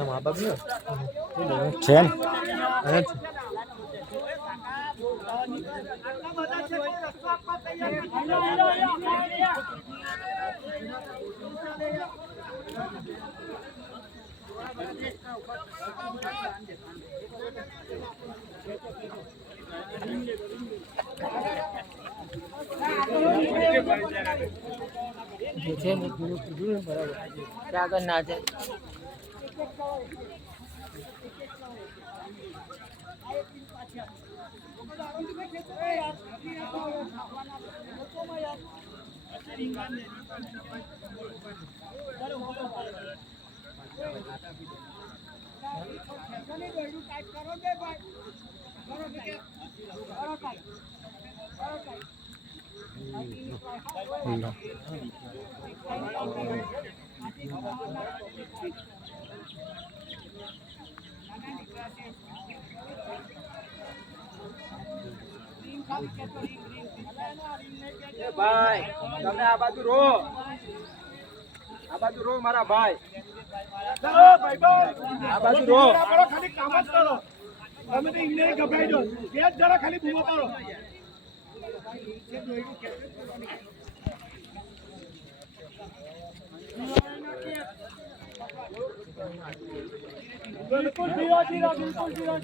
મા બાપ છે ને બરાબર આગળ ના છે ભાઈ તમે આ બાજુ રો મારા ભાઈ આ બાજુ રો ખાલી કામ જ કરો તમે તો ઇંગ્લિશ ગભરાઈ દો બે જરા ખાલી બૂમો પાડો બિલકુલ ધીરા બિલકુલ ધીરા